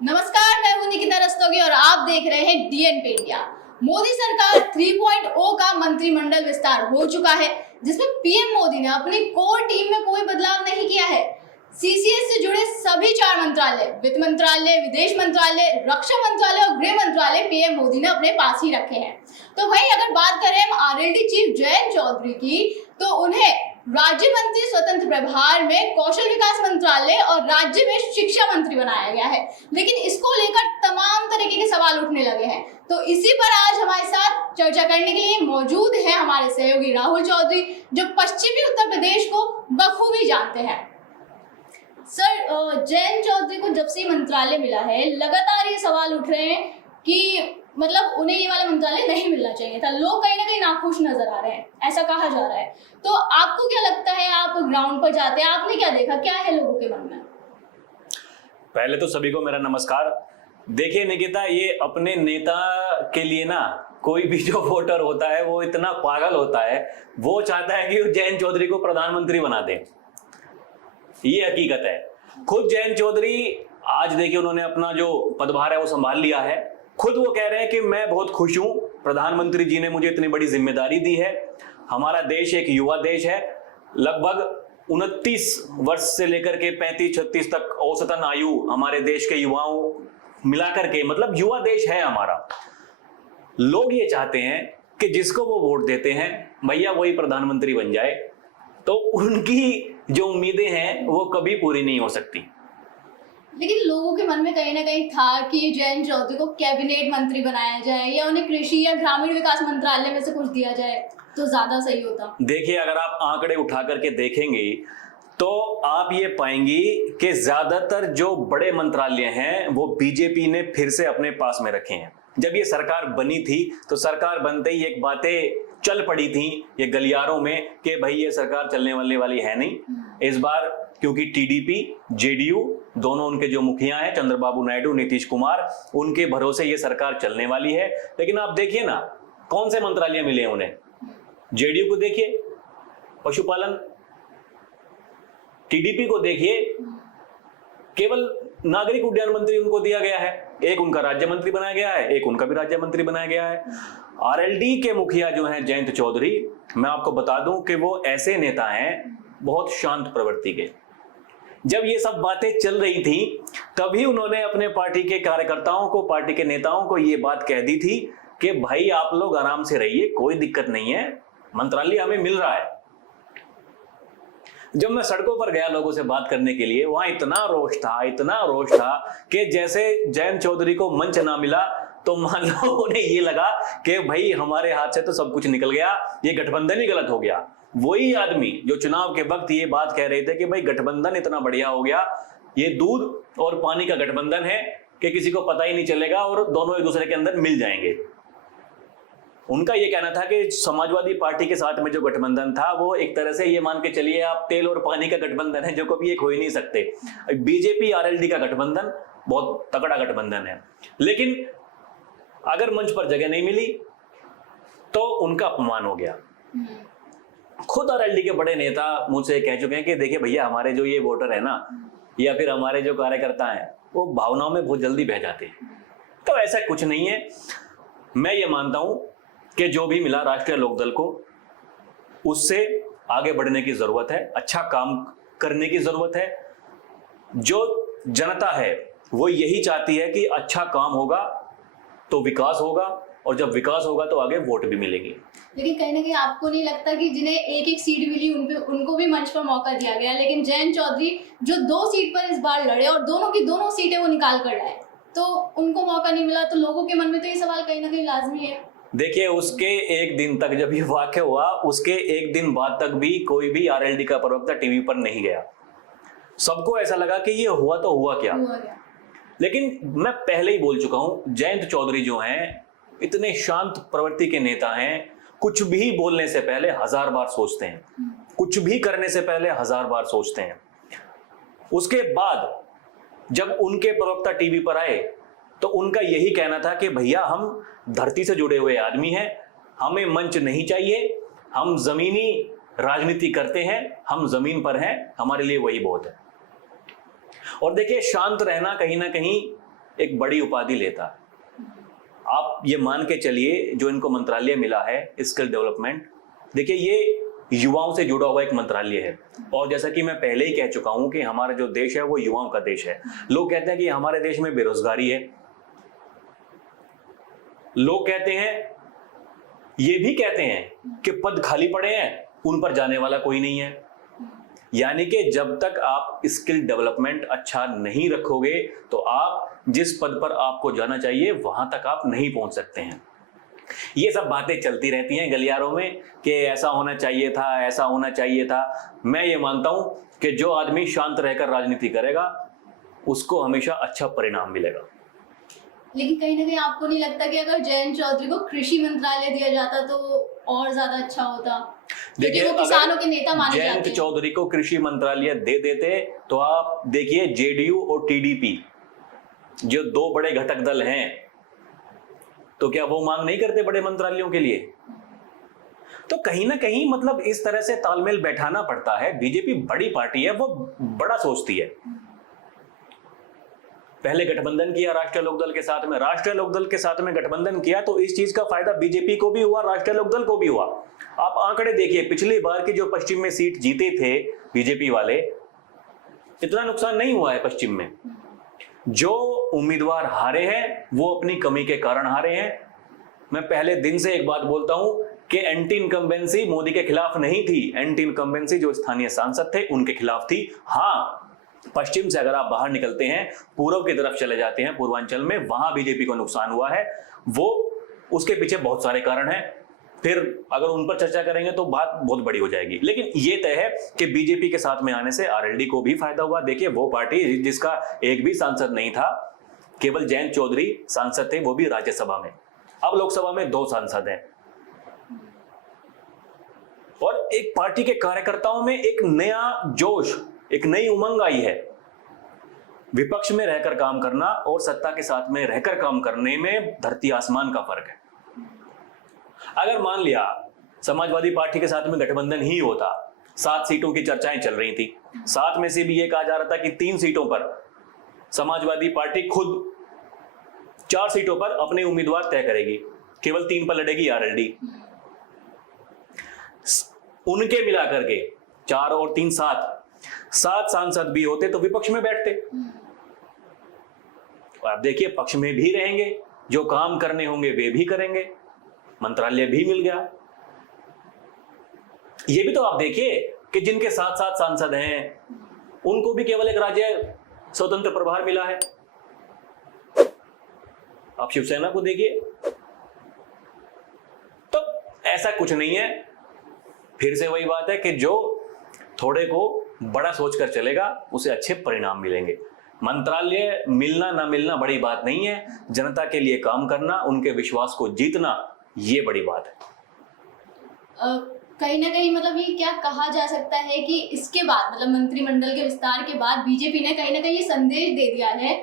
नमस्कार, मैं हूं निकिता रस्तोगी और आप देख रहे हैं डीएन पे इंडिया। मोदी सरकार 3.0 का मंत्रिमंडल विस्तार हो चुका है, जिसमें पीएम मोदी ने अपनी कोर टीम में कोई बदलाव नहीं किया है। सीसीएस से जुड़े सभी 4 मंत्रालय, वित्त मंत्रालय, विदेश मंत्रालय, रक्षा मंत्रालय और गृह मंत्रालय पीएम मोदी ने अपने पास ही रखे हैं। तो भाई अगर बात करें हम आरएलडी चीफ जयंत चौधरी की, तो उन्हें राज्य मंत्री स्वतंत्र प्रभार में कौशल विकास मंत्रालय और राज्य में शिक्षा मंत्री बनाया गया है, लेकिन इसको लेकर तमाम तरीके के सवाल उठने लगे हैं। तो इसी पर आज हमारे साथ चर्चा करने के लिए मौजूद है हमारे सहयोगी राहुल चौधरी, जो पश्चिमी उत्तर प्रदेश को बखूबी जानते हैं। सर, जयंत चौधरी को जब से मंत्रालय मिला है, लगातार ये सवाल उठ रहे हैं कि मतलब उन्हें ये वाला मंत्रालय नहीं मिलना चाहिए था। लोग कहीं ना कहीं नाखुश नजर आ रहे हैं, ऐसा कहा जा रहा है। तो आपको क्या लगता है, आप ग्राउंड पर जाते हैं, आपने क्या देखा, क्या है लोगों के मन में? पहले तो सभी को मेरा नमस्कार। देखिए निकिता, ये अपने नेता के लिए ना कोई भी जो वोटर होता है वो इतना पागल होता है, वो चाहता है कि जयंत चौधरी को प्रधानमंत्री बना दे। ये हकीकत है। खुद जयंत चौधरी आज देखिए उन्होंने अपना जो पदभार है वो संभाल लिया है। खुद वो कह रहे हैं कि मैं बहुत खुश हूं, प्रधानमंत्री जी ने मुझे इतनी बड़ी जिम्मेदारी दी है। हमारा देश एक युवा देश है, लगभग 29 वर्ष से लेकर के 35-36 तक औसतन आयु हमारे देश के युवाओं मिलाकर के मतलब युवा देश है हमारा। लोग ये चाहते हैं कि जिसको वो वोट देते हैं भैया वही प्रधानमंत्री बन जाए, तो उनकी जो उम्मीदें हैं वो कभी पूरी नहीं हो सकती। लेकिन लोगों के मन में कहीं ना कहीं था कि जयंत चौधरी को कैबिनेट मंत्री बनाया जाए या उन्हें कृषि या ग्रामीण विकास मंत्रालय में से कुछ दिया जाए तो ज्यादा सही होता। देखिए, अगर आप आंकड़े उठा करके देखेंगे तो आप ये पाएंगी कि ज्यादातर जो बड़े मंत्रालय हैं वो बीजेपी ने फिर से अपने पास में रखे हैं। जब ये सरकार बनी थी तो सरकार बनते ही एक बातें चल पड़ी थी ये गलियारों में कि भाई ये सरकार चलने वाली है नहीं। इस बार क्योंकि टीडीपी जेडीयू दोनों उनके जो मुखिया हैं चंद्रबाबू नायडू, नीतीश कुमार, उनके भरोसे ये सरकार चलने वाली है। लेकिन आप देखिए ना कौन से मंत्रालय मिले हैं उन्हें। जेडीयू को देखिए पशुपालन, टीडीपी को देखिए केवल नागरिक उड्डयन मंत्री उनको दिया गया है, एक उनका राज्य मंत्री बनाया गया है, एक उनका भी राज्य मंत्री बनाया गया है। आरएलडी के मुखिया जो हैं जयंत चौधरी, मैं आपको बता दूं कि वो ऐसे नेता हैं बहुत शांत प्रवृत्ति के। जब ये सब बातें चल रही थी तभी उन्होंने अपने पार्टी के कार्यकर्ताओं को, पार्टी के नेताओं को ये बात कह दी थी कि भाई आप लोग आराम से रहिए, कोई दिक्कत नहीं है, मंत्रालय हमें मिल रहा है। जब मैं सड़कों पर गया लोगों से बात करने के लिए, वहां इतना रोष था कि जैसे जयंत चौधरी को मंच ना मिला तो मान लो उन्हें ये लगा कि भाई हमारे हाथ से तो सब कुछ निकल गया, ये गठबंधन ही गलत हो गया। वही आदमी जो चुनाव के वक्त ये बात कह रहे थे कि भाई गठबंधन इतना बढ़िया हो गया, ये दूध और पानी का गठबंधन है कि किसी को पता ही नहीं चलेगा और दोनों एक दूसरे के अंदर मिल जाएंगे। उनका ये कहना था कि समाजवादी पार्टी के साथ में जो गठबंधन था वो एक तरह से ये मान के चलिए आप तेल और पानी का गठबंधन है जो कभी एक हो ही नहीं सकते। बीजेपी आरएलडी का गठबंधन बहुत तगड़ा गठबंधन है, लेकिन अगर मंच पर जगह नहीं मिली तो उनका अपमान हो गया। खुद आरएलडी के बड़े नेता मुझसे कह चुके हैं कि देखिए भैया हमारे जो ये वोटर है ना या फिर हमारे जो कार्यकर्ता हैं वो भावनाओं में बहुत जल्दी बह जाते हैं। तो ऐसा कुछ नहीं है। मैं ये मानता हूं कि जो भी मिला राष्ट्रीय लोकदल को उससे आगे बढ़ने की जरूरत है, अच्छा काम करने की जरूरत है। जो जनता है वो यही चाहती है कि अच्छा काम होगा तो विकास होगा, और जब विकास होगा तो आगे वोट भी मिलेंगे। लेकिन कहीं ना कहीं आपको नहीं लगता कि जिन्हें एक सीट मिली उनको भी मंच पर मौका दिया गया, लेकिन जयंत चौधरी जो 2 सीट पर इस बार लड़े और दोनों की दोनों सीटें वो निकाल कर लाए, तो उनको मौका नहीं मिला, तो लोगों के मन में तो ये सवाल कहीं ना कहीं लाजमी है। देखिए, उसके एक दिन तक जब ये वाकया हुआ उसके एक दिन बाद तक भी कोई भी आरएलडी का प्रवक्ता टीवी पर नहीं गया। सबको ऐसा लगा कि ये हुआ तो हुआ क्या। लेकिन मैं पहले ही बोल चुका हूं, जयंत चौधरी जो हैं इतने शांत प्रवृत्ति के नेता हैं, कुछ भी बोलने से पहले 1000 बार सोचते हैं, कुछ भी करने से पहले 1000 बार सोचते हैं। उसके बाद जब उनके प्रवक्ता टीवी पर आए तो उनका यही कहना था कि भैया हम धरती से जुड़े हुए आदमी हैं, हमें मंच नहीं चाहिए, हम जमीनी राजनीति करते हैं, हम जमीन पर हैं, हमारे लिए वही बहुत है। और देखिए, शांत रहना कहीं ना कहीं एक बड़ी उपाधि लेता है। आप ये मान के चलिए जो इनको मंत्रालय मिला है स्किल डेवलपमेंट, देखिए ये युवाओं से जुड़ा हुआ एक मंत्रालय है। और जैसा कि मैं पहले ही कह चुका हूं कि हमारा जो देश है वो युवाओं का देश है। लोग कहते हैं कि हमारे देश में बेरोजगारी है, लोग कहते हैं, ये भी कहते हैं कि पद खाली पड़े हैं, उन पर जाने वाला कोई नहीं है। यानी कि जब तक आप स्किल डेवलपमेंट अच्छा नहीं रखोगे तो आप जिस पद पर आपको जाना चाहिए वहां तक आप नहीं पहुंच सकते हैं। ये सब बातें चलती रहती हैं गलियारों में कि ऐसा होना चाहिए था, ऐसा होना चाहिए था। मैं ये मानता हूं कि जो आदमी शांत रहकर राजनीति करेगा उसको हमेशा अच्छा परिणाम मिलेगा। लेकिन कहीं ना कहीं आपको नहीं लगता कि अगर जयंत चौधरी को कृषि मंत्रालय दिया जाता तो और ज्यादा अच्छा होता? देखिए, वो किसानों के नेता माने जाते हैं। जयंत चौधरी को कृषि मंत्रालय दे देते तो आप देखिए जेडीयू और टीडीपी जो दो बड़े घटक दल हैं, तो क्या वो मांग नहीं करते बड़े मंत्रालयों के लिए? तो कहीं ना कहीं मतलब इस तरह से तालमेल बैठाना पड़ता है। बीजेपी बड़ी पार्टी है, वो बड़ा सोचती है। पहले गठबंधन किया राष्ट्रीय लोकदल के साथ में, राष्ट्रीय लोकदल के साथ में गठबंधन किया तो इस चीज का फायदा बीजेपी को भी हुआ, राष्ट्रीय लोकदल को भी हुआ। आप आंकड़े देखिए, पिछली बार की जो पश्चिम में सीट जीते थे बीजेपी वाले, इतना नुकसान नहीं हुआ है पश्चिम में। जो उम्मीदवार हारे हैं वो अपनी कमी के कारण हारे हैं। मैं पहले दिन से एक बात बोलता हूं कि एंटी इनकम्बेंसी मोदी के खिलाफ नहीं थी, एंटी इनकम्बेंसी जो स्थानीय सांसद थे उनके खिलाफ थी। हाँ, पश्चिम से अगर आप बाहर निकलते हैं, पूर्व की तरफ चले जाते हैं, पूर्वांचल में, वहां बीजेपी को नुकसान हुआ है। वो उसके पीछे बहुत सारे कारण हैं, फिर अगर उन पर चर्चा करेंगे तो बात बहुत बड़ी हो जाएगी। लेकिन ये तय है कि बीजेपी के साथ में आने से आरएलडी को भी फायदा हुआ। देखिए, वो पार्टी जिसका एक भी सांसद नहीं था, केवल जयंत चौधरी सांसद थे, वो भी राज्यसभा में। अब लोकसभा में 2 सांसद हैं। और एक पार्टी के कार्यकर्ताओं में एक नया जोश, एक नई उमंग आई है। विपक्ष में रहकर काम करना और सत्ता के साथ में रहकर काम करने में धरती आसमान का फर्क है। अगर मान लिया समाजवादी पार्टी के साथ में गठबंधन ही होता, 7 सीटों की चर्चाएं चल रही थी, 7 में से भी ये कहा जा रहा था कि 3 सीटों पर समाजवादी पार्टी खुद, 4 सीटों पर अपने उम्मीदवार तय करेगी, केवल 3 पर लड़ेगी आरएलडी। उनके मिलाकर के 4 और 3 7 सांसद भी होते तो विपक्ष में बैठते। और आप देखिए, पक्ष में भी रहेंगे, जो काम करने होंगे वे भी करेंगे, मंत्रालय भी मिल गया। ये भी तो आप देखिए कि जिनके 7 सांसद हैं उनको भी केवल एक राज्य स्वतंत्र प्रभार मिला है। आप शिवसेना को देखिए, तो ऐसा कुछ नहीं है। फिर से वही बात है कि जो थोड़े को बड़ा सोचकर चलेगा उसे अच्छे परिणाम मिलेंगे। मंत्रालय मिलना ना मिलना बड़ी बात नहीं है, जनता के लिए काम करना, उनके विश्वास को जीतना, ये बड़ी बात है। कहीं ना कहीं मतलब ये क्या कहा जा सकता है कि इसके बाद मतलब मंत्रिमंडल के विस्तार के बाद बीजेपी ने कहीं ना कहीं ये संदेश दे दिया है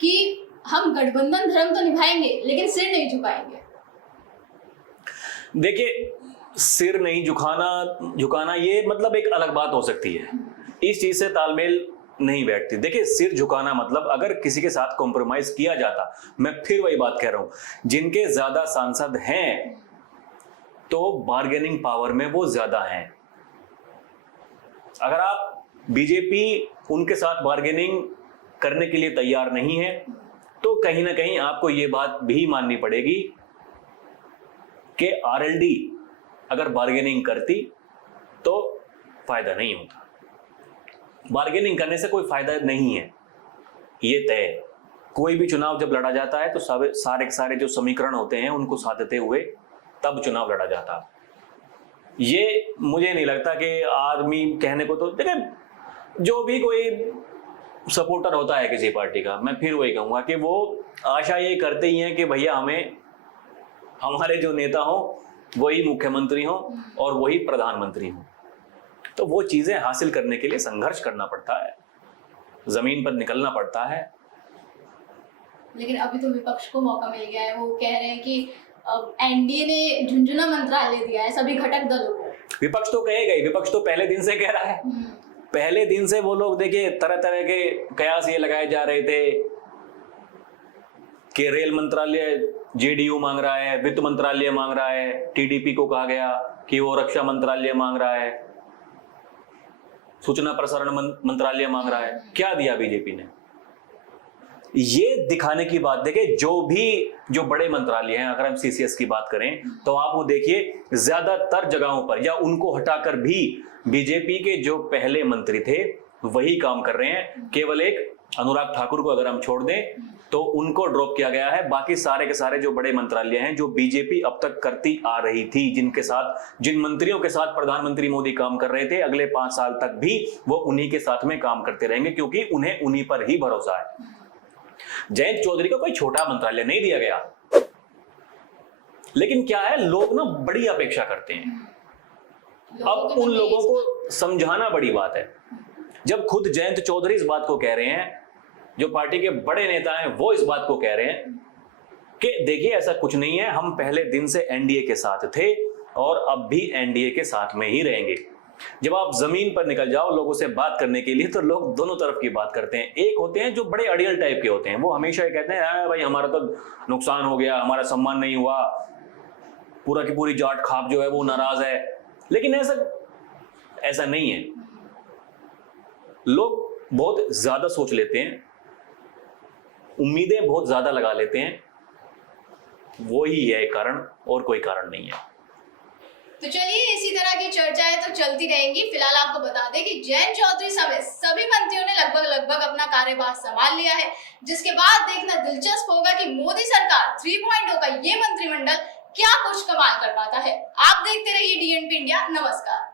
कि हम गठबंधन धर्म तो निभाएंगे लेकिन सिर नहीं झुकाएंगे। देखिए, सिर नहीं झुकाना ये मतलब एक अलग बात हो सकती है, इस चीज से तालमेल नहीं बैठती। देखिए, सिर झुकाना मतलब अगर किसी के साथ कॉम्प्रोमाइज किया जाता, मैं फिर वही बात कह रहा हूं, जिनके ज्यादा सांसद हैं तो बार्गेनिंग पावर में वो ज्यादा हैं। अगर आप बीजेपी उनके साथ बार्गेनिंग करने के लिए तैयार नहीं है तो कहीं ना कहीं आपको ये बात भी माननी पड़ेगी कि आरएलडी अगर बार्गेनिंग करती तो फायदा नहीं होता। बार्गेनिंग करने से कोई फायदा नहीं है, ये तय है। कोई भी चुनाव जब लड़ा जाता है तो सारे जो समीकरण होते हैं उनको साधते हुए तब चुनाव लड़ा जाता है। ये मुझे नहीं लगता कि आदमी कहने को, तो देखिए जो भी कोई सपोर्टर होता है किसी पार्टी का, मैं फिर वही कहूंगा कि वो आशा ये करते ही हैं कि भैया हमें हमारे जो नेता हो वही मुख्यमंत्री हो और वही प्रधानमंत्री हो। तो वो चीजें हासिल करने के लिए संघर्ष करना पड़ता है, जमीन पर निकलना पड़ता है। लेकिन अभी तो विपक्ष को मौका मिल गया है, वो कह रहे हैं कि एनडीए ने झुंझुनू मंत्रालय दिया है सभी घटक दलों को। विपक्ष तो कहेगा ही, विपक्ष तो पहले दिन से कह रहा है। पहले दिन से वो लोग देखिए तरह तरह के कयास ये लगाए जा रहे थे कि रेल मंत्रालय जेडीयू मांग रहा है, वित्त मंत्रालय मांग रहा है, टीडीपी को कहा गया कि वो रक्षा मंत्रालय मांग रहा है, सूचना प्रसारण मंत्रालय मांग रहा है। क्या दिया बीजेपी ने? ये दिखाने की बात देखिए, जो बड़े मंत्रालय हैं, अगर हम सीसीएस की बात करें तो आप वो देखिए, ज्यादातर जगहों पर या उनको हटाकर भी बीजेपी के जो पहले मंत्री थे वही काम कर रहे हैं। केवल एक अनुराग ठाकुर को अगर हम छोड़ दें तो उनको ड्रॉप किया गया है। बाकी सारे के सारे जो बड़े मंत्रालय हैं, जो बीजेपी अब तक करती आ रही थी, जिन मंत्रियों के साथ प्रधानमंत्री मोदी काम कर रहे थे, अगले 5 साल तक भी वो उन्हीं के साथ में काम करते रहेंगे, क्योंकि उन्हें उन्हीं पर ही भरोसा है। जयंत चौधरी को कोई छोटा मंत्रालय नहीं दिया गया, लेकिन क्या है, लोग ना बड़ी अपेक्षा करते हैं। अब उन लोगों को समझाना बड़ी बात है। जब खुद जयंत चौधरी इस बात को कह रहे हैं, जो पार्टी के बड़े नेता हैं वो इस बात को कह रहे हैं कि देखिए ऐसा कुछ नहीं है, हम पहले दिन से एनडीए के साथ थे और अब भी एनडीए के साथ में ही रहेंगे। जब आप जमीन पर निकल जाओ लोगों से बात करने के लिए, तो लोग दोनों तरफ की बात करते हैं। एक होते हैं जो बड़े अड़ियल टाइप के होते हैं, वो हमेशा ये कहते हैं भाई हमारा तो नुकसान हो गया, हमारा सम्मान नहीं हुआ, पूरा की पूरी जाट खाप जो है वो नाराज है। लेकिन ऐसा नहीं है। लोग बहुत ज्यादा सोच लेते हैं, उम्मीदें बहुत ज्यादा लगा लेते हैं, वो ही है कारण, और कोई कारण नहीं है। तो चलिए, इसी तरह की चर्चाएं तो चलती रहेंगी। फिलहाल आपको बता दें कि जयंत चौधरी समेत सभी मंत्रियों ने लगभग अपना कार्यभार संभाल लिया है, जिसके बाद देखना दिलचस्प होगा कि मोदी सरकार 3.0 का ये मंत्रिमंडल क्या कुछ कमाल कर पाता है। आप देखते रहिए डीएनपी इंडिया। नमस्कार।